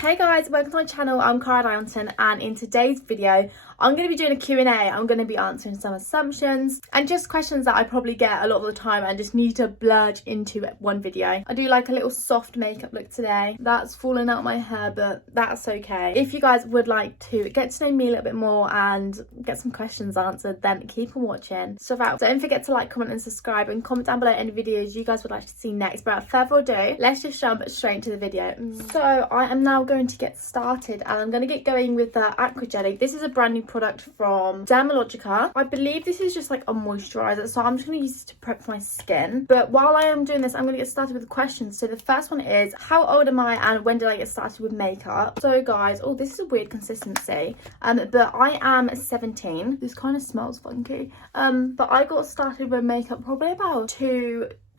Hey guys, welcome to my channel. I'm Caradowntonn, and in today's video I'm going to be doing a Q&A. I'm going to be answering some assumptions and just questions that I probably get a lot of the time and just need to blurge into one video. I do like a little soft makeup look today. That's falling out my hair, but that's okay. If you guys would like to get to know me a little bit more and get some questions answered, then keep on watching. So don't forget to like, comment and subscribe, and comment down below any videos you guys would like to see next. But without further ado, let's just jump straight into the video. So I am now going to get started, and I'm going to get going with the Aquagelic. This is a brand new product from Dermalogica. I believe this is just like a moisturizer, so I'm just going to use it to prep my skin. But while I am doing this, I'm going to get started with the questions. So the first one is, how old am I and when did I get started with makeup? So guys, oh, this is a weird consistency, but I am 17. This kind of smells funky, but I got started with makeup probably about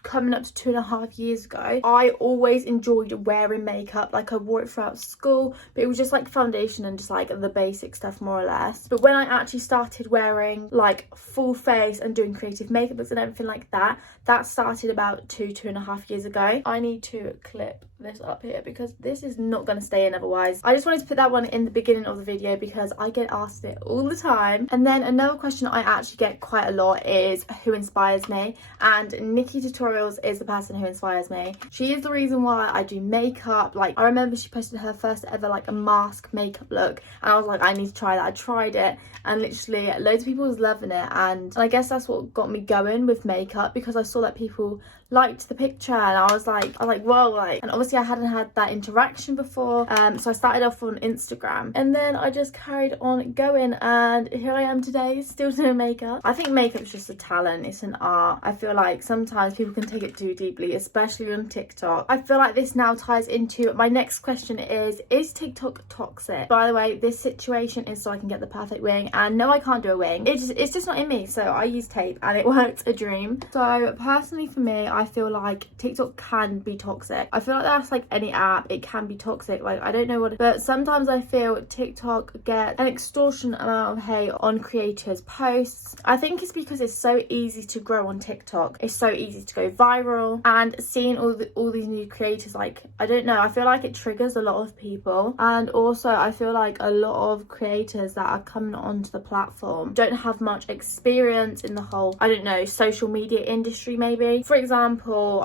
coming up to 2.5 years ago. I always enjoyed wearing makeup. Like, I wore it throughout school, but it was just like foundation and just like the basic stuff more or less. But when I actually started wearing like full face and doing creative makeup looks and everything like that, that started about 2.5 years ago. I need to clip this up here because this is not going to stay in otherwise. I just wanted to put that one in the beginning of the video because I get asked it all the time. And then another question I actually get quite a lot is who inspires me, and Nikki Tutorials is the person who inspires me. She is the reason why I do makeup. Like, I remember she posted her first ever like a mask makeup look, and I was like, I need to try that. I tried it, and literally loads of people was loving it, and I guess that's what got me going with makeup, because I saw that people liked the picture, and I was like whoa, like, and obviously I hadn't had that interaction before, so I started off on Instagram, and then I just carried on going, and here I am today still doing makeup. I think makeup's just a talent, it's an art. I feel like sometimes people can take it too deeply, especially on TikTok. I feel like this now ties into my next question is TikTok toxic? By the way, this situation is so I can get the perfect wing, and no, I can't do a wing. It's just not in me, so I use tape and it works a dream. So personally for me, I feel like TikTok can be toxic. I feel like that's like any app, it can be toxic. Like, I don't know what, but sometimes I feel TikTok get an extortionate amount of hate on creators' posts. I think it's because it's so easy to grow on TikTok. It's so easy to go viral, and seeing all these new creators, like, I don't know, I feel like it triggers a lot of people. And also I feel like a lot of creators that are coming onto the platform don't have much experience in the whole, I don't know, social media industry maybe. For example,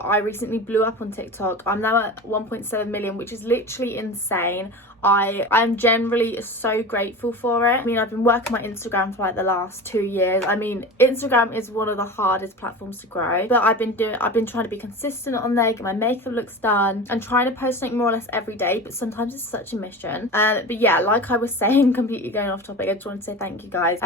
I recently blew up on TikTok. I'm now at 1.7 million, which is literally insane. I'm generally so grateful for it. I mean, I've been working my Instagram for like the last 2 years. I mean, Instagram is one of the hardest platforms to grow, but I've been trying to be consistent on there, get my makeup looks done, and trying to post something more or less every day, but sometimes it's such a mission. But yeah, like I was saying, completely going off topic, I just want to say thank you guys.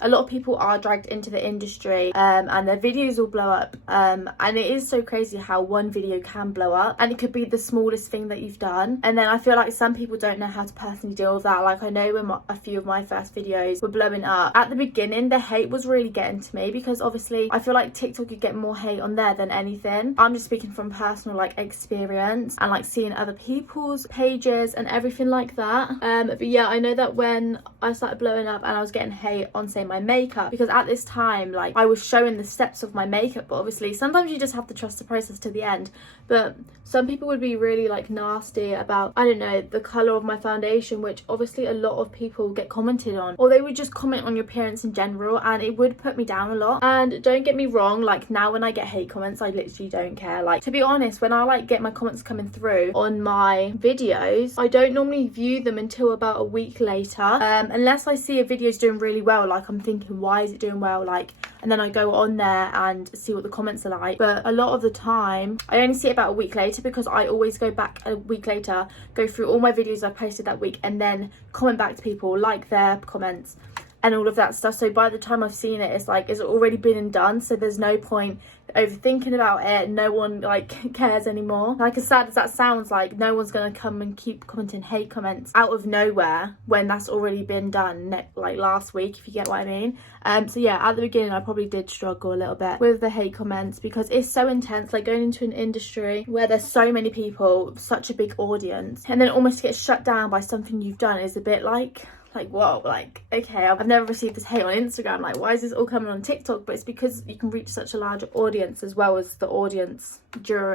A lot of people are dragged into the industry, and their videos will blow up, and it is so crazy how one video can blow up, and it could be the smallest thing that you've done. And then I feel like some people don't know how to personally deal with that. Like, I know when a few of my first videos were blowing up at the beginning, the hate was really getting to me, because obviously I feel like TikTok, you get more hate on there than anything. I'm just speaking from personal like experience and like seeing other people's pages and everything like that. But yeah, I know that when I started blowing up and I was getting hate on, say, my makeup, because at this time, like, I was showing the steps of my makeup, but obviously sometimes you just have to trust the process to the end. But some people would be really like nasty about, I don't know, the color of my foundation, which obviously a lot of people get commented on, or they would just comment on your appearance in general, and it would put me down a lot. And don't get me wrong, like, now when I get hate comments, I literally don't care. Like, to be honest, when I like get my comments coming through on my videos, I don't normally view them until about a week later, unless I see a video's doing really well. Like, I'm thinking, why is it doing well? Like, and then I go on there and see what the comments are like. But a lot of the time I only see it about a week later, because I always go back a week later, go through all my videos I posted that week, and then comment back to people, like their comments and all of that stuff. So by the time I've seen it, it's like, it's already been and done, so there's no point overthinking about it. No one like cares anymore. Like, as sad as that sounds, like, no one's gonna come and keep commenting hate comments out of nowhere when that's already been done like last week, if you get what I mean. So yeah, at the beginning I probably did struggle a little bit with the hate comments, because it's so intense. Like, going into an industry where there's so many people, such a big audience, and then almost get shut down by something you've done is a bit like, whoa, like, okay, I've never received this hate on Instagram, like, why is this all coming on TikTok? But it's because you can reach such a large audience, as well as the audience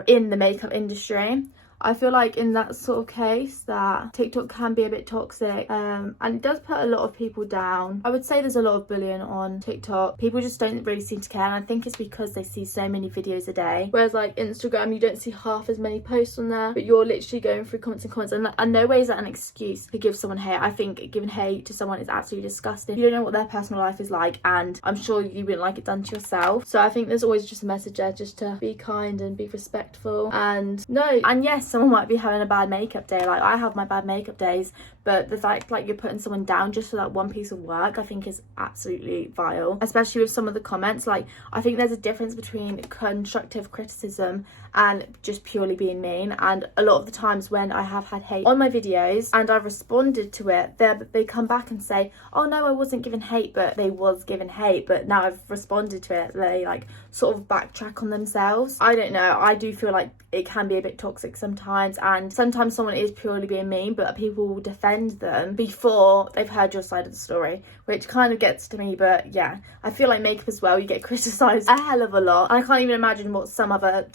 in the makeup industry. I feel like in that sort of case that TikTok can be a bit toxic, and it does put a lot of people down. I would say there's a lot of bullying on TikTok. People just don't really seem to care, and I think it's because they see so many videos a day, whereas like Instagram, you don't see half as many posts on there, but you're literally going through comments and comments, and no way is that an excuse to give someone hate. I think giving hate to someone is absolutely disgusting. You don't know what their personal life is like, and I'm sure you wouldn't like it done to yourself. So I think there's always just a message there just to be kind and be respectful. And yes, someone might be having a bad makeup day. Like, I have my bad makeup days, but the fact like you're putting someone down just for that one piece of work, I think is absolutely vile, especially with some of the comments. Like, I think there's a difference between constructive criticism and just purely being mean. And a lot of the times when I have had hate on my videos and I've responded to it, they come back and say, oh no, I wasn't given hate, but they was given hate, but now I've responded to it, they like sort of backtrack on themselves. I don't know, I do feel like it can be a bit toxic sometimes, and sometimes someone is purely being mean, but people will defend them before they've heard your side of the story, which kind of gets to me. But yeah, I feel like makeup as well, you get criticised a hell of a lot. I can't even imagine what some other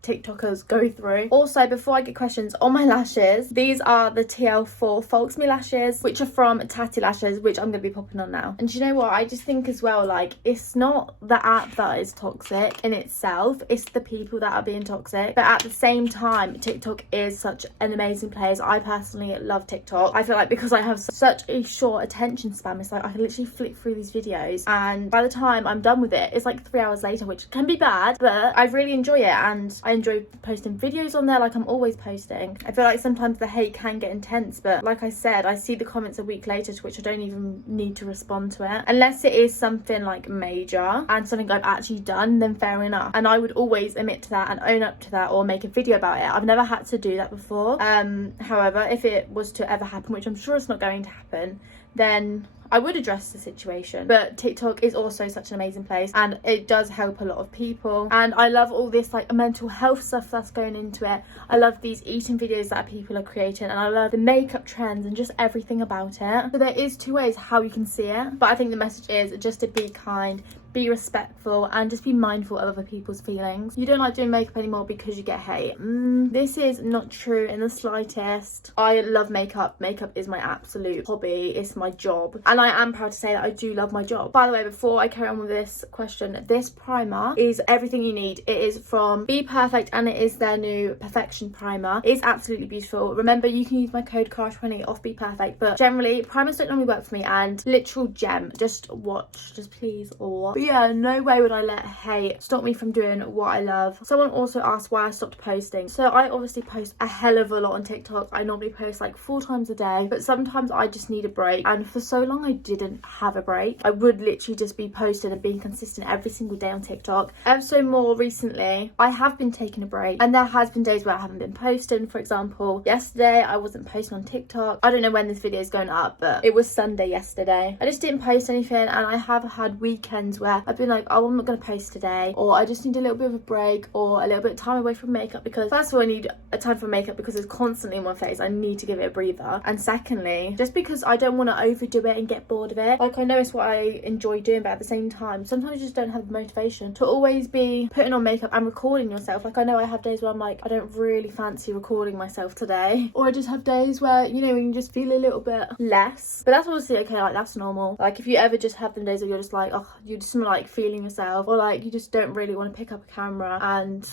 TikTokers go through. Also, before I get questions on my lashes, these are the TL4 Folks Me lashes, which are from Tatty Lashes, which I'm going to be popping on now. And do you know what, I just think as well, like, it's not the app that is toxic in itself, it's the people that are being toxic. But at the same time, TikTok is such an amazing place. I personally love TikTok. I feel like because I have such a short attention span, it's like I can literally flick through these videos, and by the time I'm done with it, it's like 3 hours later, which can be bad, but I really enjoy it, and I enjoy posting videos on there. Like, I'm always posting. I feel like sometimes the hate can get intense, but like I said, I see the comments a week later to which I don't even need to respond to it unless it is something like major and something I've actually done, then fair enough, and I would always admit to that and own up to that or make a video about it. I've never had to do that before. However, if it was to ever happen, which I'm sure it's not going to happen, then I would address the situation. But TikTok is also such an amazing place, and it does help a lot of people, and I love all this like mental health stuff that's going into it. I love these eating videos that people are creating, and I love the makeup trends and just everything about it. So there is two ways how you can see it, but I think the message is just to be kind, be respectful, and just be mindful of other people's feelings. You don't like doing makeup anymore because you get hate. This is not true in the slightest. I love makeup. Makeup is my absolute hobby. It's my job, and I am proud to say that I do love my job. By the way, before I carry on with this question, this primer is everything you need. It is from Be Perfect, and it is their new Perfection primer. It is absolutely beautiful. Remember, you can use my code CAR20 off Be Perfect, but generally primers don't normally work for me, and literal gem. Just watch, just please watch. But yeah, no way would I let hate stop me from doing what I love. Someone also asked why I stopped posting. So I obviously post a hell of a lot on TikTok. I normally post like 4 times a day, but sometimes I just need a break, and for so long I didn't have a break. I would literally just be posting and being consistent every single day on TikTok. So more recently I have been taking a break, and there has been days where I haven't been posting. For example, yesterday I wasn't posting on TikTok. I don't know when this video is going up, but it was Sunday yesterday. I just didn't post anything, and I have had weekends where I've been like, oh, I'm not going to post today, or I just need a little bit of a break or a little bit of time away from makeup, because first of all I need a time for makeup because it's constantly on my face. I need to give it a breather, and secondly just because I don't want to overdo it and get bored of it. Like, I know it's what I enjoy doing, but at the same time sometimes you just don't have the motivation to always be putting on makeup and recording yourself. Like, I know I have days where I'm like, I don't really fancy recording myself today, or I just have days where, you know, you just feel a little bit less, but that's obviously okay. Like, that's normal. Like, if you ever just have them days where you're just like, oh, you just like feeling yourself, or like you just don't really want to pick up a camera and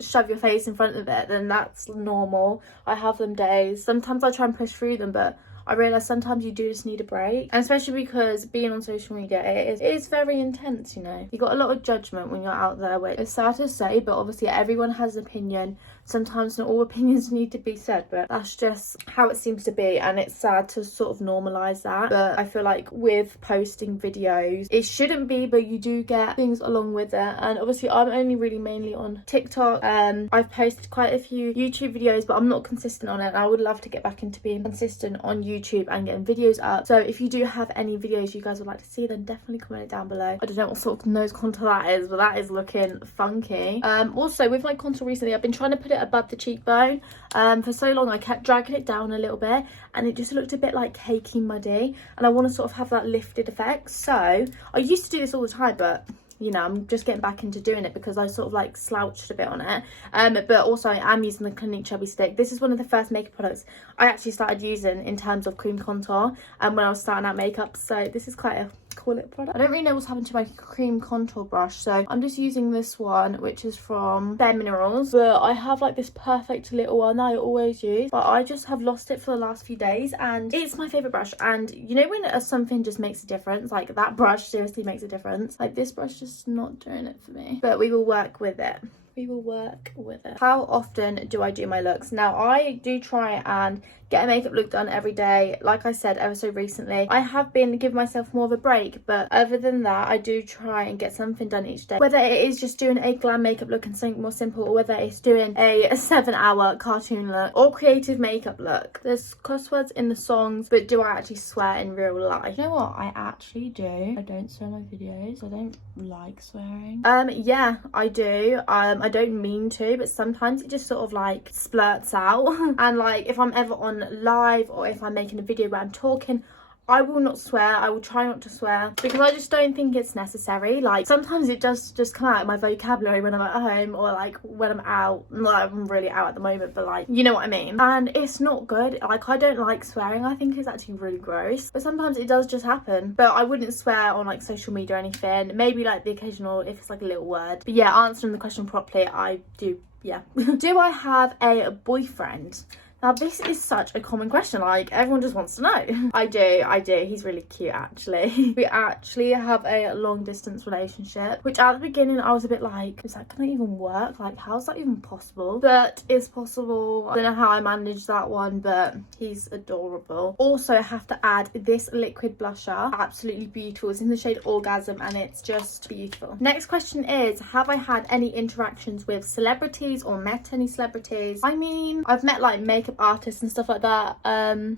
shove your face in front of it, then that's normal. I have them days. Sometimes I try and push through them, but I realise sometimes you do just need a break, and especially because being on social media, it is very intense, you know. You got a lot of judgment when you're out there, which it's sad to say, but obviously everyone has an opinion. Sometimes not all opinions need to be said, but that's just how it seems to be, and it's sad to sort of normalise that. But I feel like with posting videos, it shouldn't be, but you do get things along with it. And obviously I'm only really mainly on TikTok. I've posted quite a few YouTube videos, but I'm not consistent on it, and I would love to get back into being consistent on YouTube and getting videos up. So if you do have any videos you guys would like to see, then definitely comment it down below. I don't know what sort of nose contour that is, but that is looking funky. Also with my contour recently, I've been trying to put it above the cheekbone. For so long I kept dragging it down a little bit, and it just looked a bit like cakey muddy, and I want to sort of have that lifted effect. So I used to do this all the time, but you know, I'm just getting back into doing it because I sort of like slouched a bit on it. But also I am using the Clinique Chubby Stick. This is one of the first makeup products I actually started using in terms of cream contour when I was starting out makeup. So this is quite a call it product. I don't really know what's happened to my cream contour brush, so I'm just using this one, which is from Bare Minerals. But I have like this perfect little one that I always use, but I just have lost it for the last few days, and it's my favorite brush. And you know when something just makes a difference, like that brush seriously makes a difference. Like this brush just not doing it for me, but we will work with it. We will work with it. How often do I do my looks? Now, I do try and get a makeup look done every day. Like I said, ever so recently, I have been giving myself more of a break, but other than that, I do try and get something done each day. Whether it is just doing a glam makeup look and something more simple, or whether it's doing a 7-hour cartoon look or creative makeup look. There's crosswords in the songs, but do I actually swear in real life? You know what? I actually do. I don't swear in my videos. I don't like swearing. Yeah, I do. I don't mean to, but sometimes it just sort of like splurts out. And like if I'm ever on live or if I'm making a video where I'm talking, I will not swear. I will try not to swear because I just don't think it's necessary. Like sometimes it does just come out of my vocabulary when I'm at home or like when I'm out. Like, I'm really out at the moment, but like, you know what I mean. And it's not good. Like I don't like swearing. I think it's actually really gross, but sometimes it does just happen. But I wouldn't swear on like social media or anything. Maybe like the occasional, if it's like a little word. But yeah, answering the question properly, I do. Yeah. Do I have a boyfriend? Now this is such a common question, like everyone just wants to know. I do, he's really cute actually. We actually have a long distance relationship, which at the beginning I was a bit like, is that gonna even work? Like how's that even possible? But it's possible. I don't know how I managed that one, but he's adorable. Also I have to add this liquid blusher, absolutely beautiful. It's in the shade Orgasm and it's just beautiful. Next question is, have I had any interactions with celebrities or met any celebrities? I mean, I've met like makeup artists and stuff like that.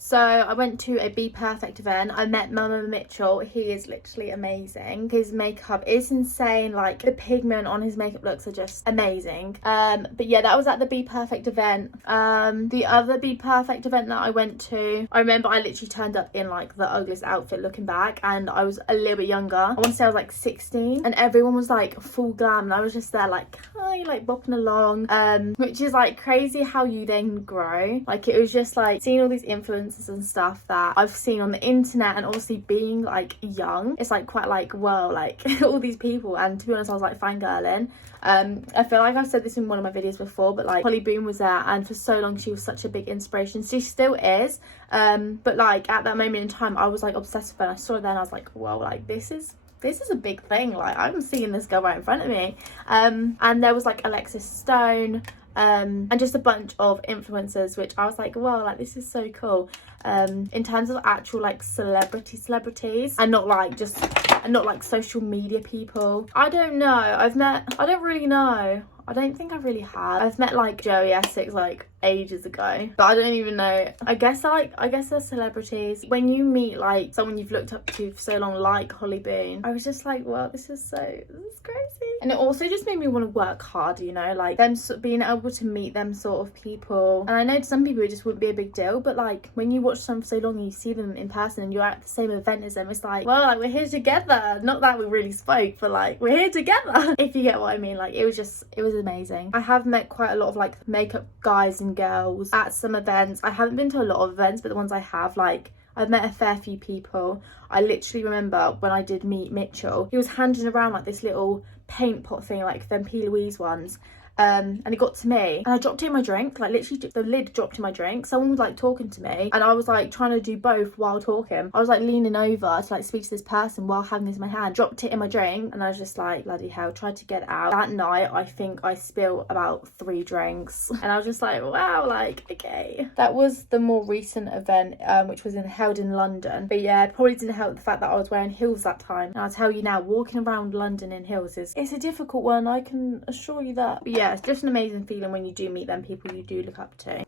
So I went to a Be Perfect event. I met Mama Mitchell. He is literally amazing. His makeup is insane. Like the pigment on his makeup looks are just amazing. But yeah, that was at the Be Perfect event. The other Be Perfect event that I went to, I remember I literally turned up in like the ugliest outfit looking back, and I was a little bit younger. I want to say I was like 16, and everyone was like full glam and I was just there like hi, like bopping along, which is like crazy how you then grow. Like it was just like seeing all these influencers and stuff that I've seen on the internet, and obviously being like young, it's like quite like, whoa, like all these people. And to be honest, I was like fangirling. I feel like I've said this in one of my videos before, but like Holly Boone was there, and for so long she was such a big inspiration. She still is, but like at that moment in time I was like obsessed with her, and I saw her there and I was like, whoa, like this is a big thing. Like I'm seeing this girl right in front of me. And there was like Alexis Stone, and just a bunch of influencers, which I was like, wow, like this is so cool. In terms of actual like celebrities, and not like social media people. I don't know. I don't really know. I don't think I really have. I've met like Joey Essex like ages ago, but I don't even know. I guess they're celebrities. When you meet like someone you've looked up to for so long, like Holly Boone, I was just like, well, this is crazy. And it also just made me want to work hard, you know, like them being able to meet them sort of people. And I know to some people it just wouldn't be a big deal, but like when you watch them for so long and you see them in person and you're at the same event as them, it's like, well, like we're here together. Not that we really spoke, but like we're here together. If you get what I mean. Like it was amazing. I have met quite a lot of like makeup guys and girls at some events. I haven't been to a lot of events, but the ones I have, like I've met a fair few people. I literally remember when I did meet Mitchell, he was handing around like this little paint pot thing, like them P. Louise ones. And it got to me and I dropped it in my drink, like literally the lid dropped in my drink. Someone was like talking to me and I was like trying to do both while talking. I was like leaning over to like speak to this person while having this in my hand, dropped it in my drink, and I was just like, bloody hell, tried to get it out. That night I think I spilled about 3 drinks and I was just like, wow, like okay. That was the more recent event, which was held in London. But yeah, it probably didn't help the fact that I was wearing heels that time, and I'll tell you now, walking around London in heels it's a difficult one, I can assure you that. But yeah, it's just an amazing feeling when you do meet them people you do look up to.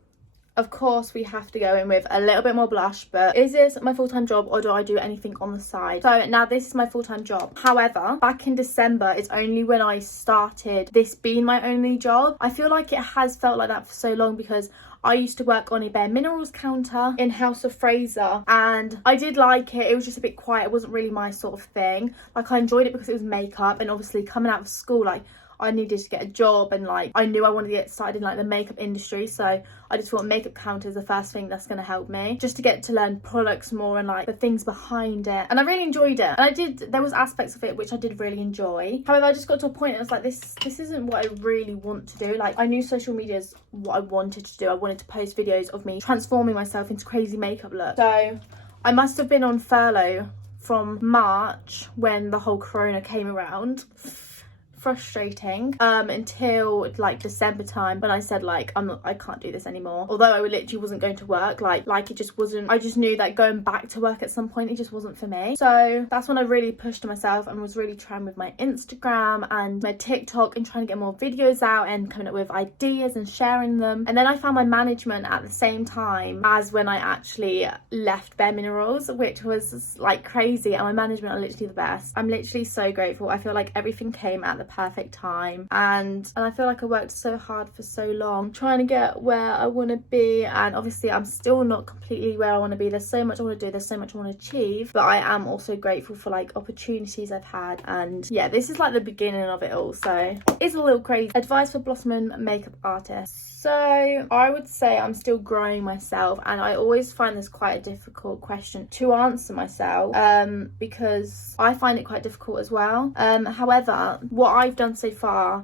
Of course, we have to go in with a little bit more blush, but is this my full-time job or do I do anything on the side? So now this is my full-time job. However, back in December, it's only when I started this being my only job. I feel like it has felt like that for so long because I used to work on a Bare Minerals counter in House of Fraser, and I did like it. It was just a bit quiet. It wasn't really my sort of thing. Like, I enjoyed it because it was makeup, and obviously coming out of school, like, I needed to get a job, and like I knew I wanted to get started in like the makeup industry, so I just thought makeup counter is the first thing that's going to help me, just to get to learn products more and like the things behind it. And I really enjoyed it, and there was aspects of it which I did really enjoy. However, I just got to a point and I was like, this isn't what I really want to do. Like, I knew social media is what I wanted to do. I wanted to post videos of me transforming myself into crazy makeup looks. So I must have been on furlough from March when the whole corona came around. Frustrating until like December time, when I said like I can't do this anymore, although I literally wasn't going to work. Like it just wasn't, I just knew that going back to work at some point, it just wasn't for me. So that's when I really pushed myself and was really trying with my Instagram and my TikTok and trying to get more videos out and coming up with ideas and sharing them. And then I found my management at the same time as when I actually left Bare Minerals, which was like crazy. And my management are literally the best. I'm literally so grateful. I feel like everything came at the perfect time, and I feel like I worked so hard for so long trying to get where I want to be, and obviously I'm still not completely where I want to be. There's so much I want to do, there's so much I want to achieve, but I am also grateful for like opportunities I've had. And yeah, this is like the beginning of it all, so it's a little crazy. Advice for blossoming makeup artists. So I would say I'm still growing myself, and I always find this quite a difficult question to answer myself, because I find it quite difficult as well. However, what I've done so far,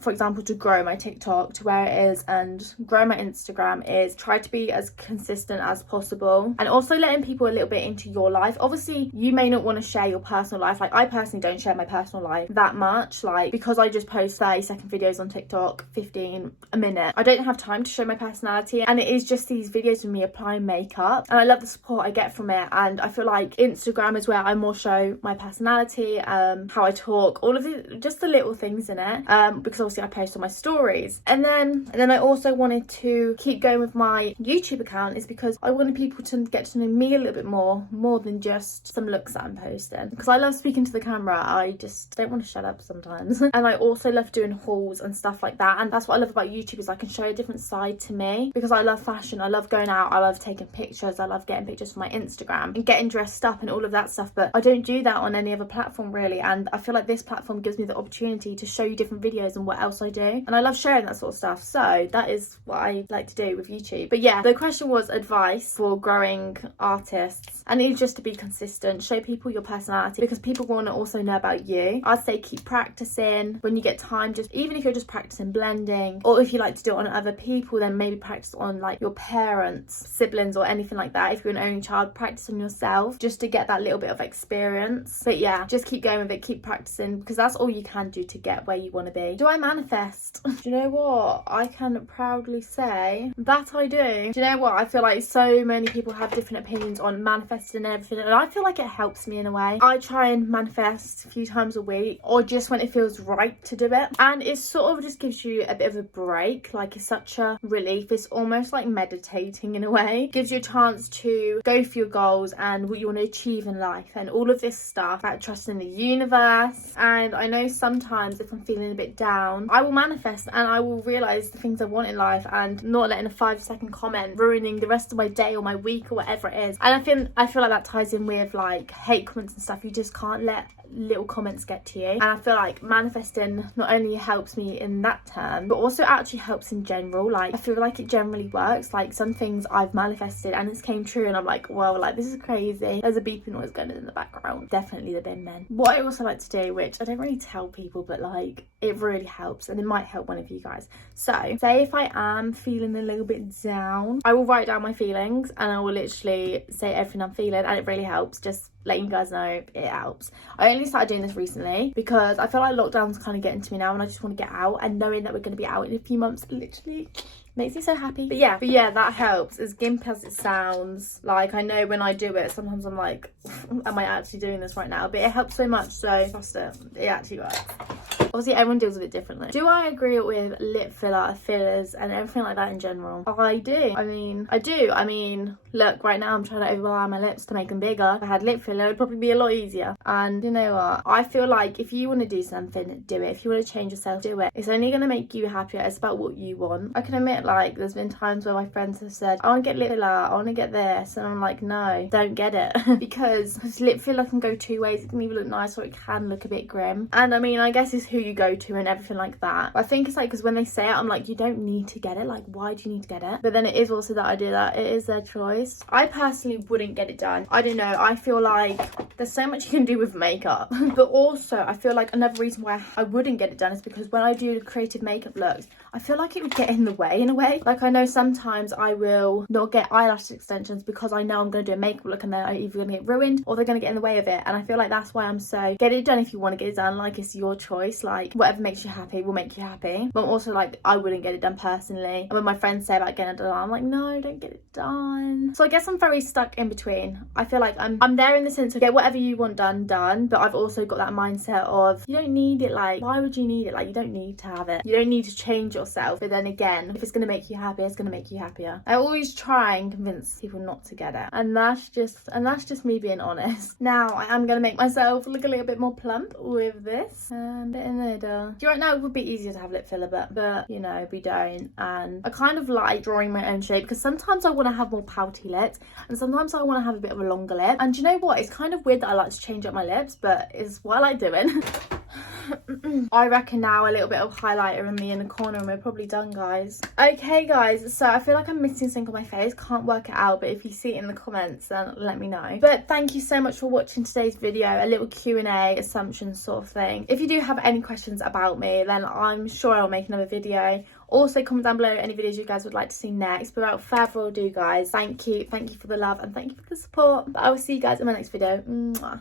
for example, to grow my TikTok to where it is and grow my Instagram, is try to be as consistent as possible, and also letting people a little bit into your life. Obviously, you may not want to share your personal life. Like, I personally don't share my personal life that much, like, because I just post 30-second videos on TikTok, 15 a minute. I don't have time to show my personality, and it is just these videos of me applying makeup, and I love the support I get from it. And I feel like Instagram is where I more show my personality, how I talk, all of it, just the little things in it, because obviously I post on my stories. And then I also wanted to keep going with my YouTube account, is because I wanted people to get to know me a little bit more than just some looks that I'm posting, because I love speaking to the camera. I just don't want to shut up sometimes. And I also love doing hauls and stuff like that, and that's what I love about YouTube, is I can show a different side to me, because I love fashion, I love going out, I love taking pictures, I love getting pictures for my Instagram and getting dressed up and all of that stuff, but I don't do that on any other platform really. And I feel like this platform gives me the opportunity to show you different videos and what else I do, and I love sharing that sort of stuff. So that is what I like to do with YouTube. But yeah, the question was advice for growing artists, and it's just to be consistent, show people your personality, because people want to also know about you. I'd say keep practicing when you get time, just even if you're just practicing blending, or if you like to do it on other people, then maybe practice on like your parents, siblings, or anything like that. If you're an only child, practice on yourself, just to get that little bit of experience. But yeah, just keep going with it, keep practicing, because that's all you can do to get where you want to be. Do I manifest? Do you know what? I can proudly say that I do. Do you know what? I feel like so many people have different opinions on manifesting and everything, and I feel like it helps me in a way. I try and manifest a few times a week, or just when it feels right to do it, and it sort of just gives you a bit of a break. Like, it's such a relief. It's almost like meditating in a way. It gives you a chance to go for your goals and what you want to achieve in life and all of this stuff, like trusting the universe. And I know sometimes if I'm feeling a bit down, I will manifest and I will realise the things I want in life, and not letting a 5-second comment ruining the rest of my day or my week or whatever it is. And I feel like that ties in with like hate comments and stuff. You just can't let little comments get to you, and I feel like manifesting not only helps me in that term, but also actually helps in general. Like, I feel like it generally works. Like, some things I've manifested and it's came true, and I'm like, well, like, this is crazy. There's a beeping noise going on in the background, definitely the bin men. What I also like to do, which I don't really tell people, but like, it really helps, and it might help one of you guys. So say if I am feeling a little bit down, I will write down my feelings and I will literally say everything I'm feeling, and it really helps. Just letting you guys know, it helps. I only started doing this recently because I feel like lockdown's kind of getting to me now, and I just want to get out, and knowing that we're going to be out in a few months literally makes me so happy. But yeah, that helps. As gimp as it sounds, like, I know when I do it, sometimes I'm like, am I actually doing this right now? But it helps so much, so trust it. It actually works. Obviously everyone deals with it differently. Do I agree with lip fillers and everything like that in general? I do. I mean, look, right now I'm trying to overlay my lips to make them bigger. If I had lip filler, it would probably be a lot easier. And you know what? I feel like if you want to do something, do it. If you want to change yourself, do it. It's only going to make you happier. It's about what you want. I can admit, like, there's been times where my friends have said, I want to get lip filler, I want to get this. And I'm like, no, don't get it. because lip filler can go two ways. It can either look nice or it can look a bit grim. And I mean, I guess it's who you go to and everything like that. But I think it's like, because when they say it, I'm like, you don't need to get it. Like, why do you need to get it? But then it is also that idea that it is their choice. I personally wouldn't get it done. I don't know. I feel like there's so much you can do with makeup. But also, I feel like another reason why I wouldn't get it done is because when I do creative makeup looks, I feel like it would get in the way in a way. Like, I know sometimes I will not get eyelash extensions because I know I'm going to do a makeup look and they're either going to get ruined or they're going to get in the way of it. And I feel like that's why I'm so, get it done if you want to get it done. Like, it's your choice. Like, whatever makes you happy will make you happy. But I'm also like, I wouldn't get it done personally. And when my friends say about getting it done, I'm like, no, don't get it done. So I guess I'm very stuck in between. I feel like I'm there in the sense of get whatever you want done. But I've also got that mindset of you don't need it. Like, why would you need it? Like, you don't need to have it. You don't need to change yourself. But then again, if it's going to make you happy, it's going to make you happier. I always try and convince people not to get it. And that's just me being honest. Now I am going to make myself look a little bit more plump with this and bit in the middle. Right now it would be easier to have lip filler, but you know, we don't. And I kind of like drawing my own shape because sometimes I want to have more pouty lips and sometimes I want to have a bit of a longer lip. And do you know what? It's kind of weird that I like to change up my lips, but it's what I like doing. I reckon now a little bit of highlighter in the inner corner and we're probably done, guys. Okay, guys, so I feel like I'm missing something on my face. Can't work it out, but if you see it in the comments, then let me know. But thank you so much for watching today's video, a little Q&A assumption sort of thing. If you do have any questions about me, then I'm sure I'll make another video. Also, comment down below any videos you guys would like to see next. But without further ado, guys, thank you for the love and thank you for the support. But I will see you guys in my next video. Mwah.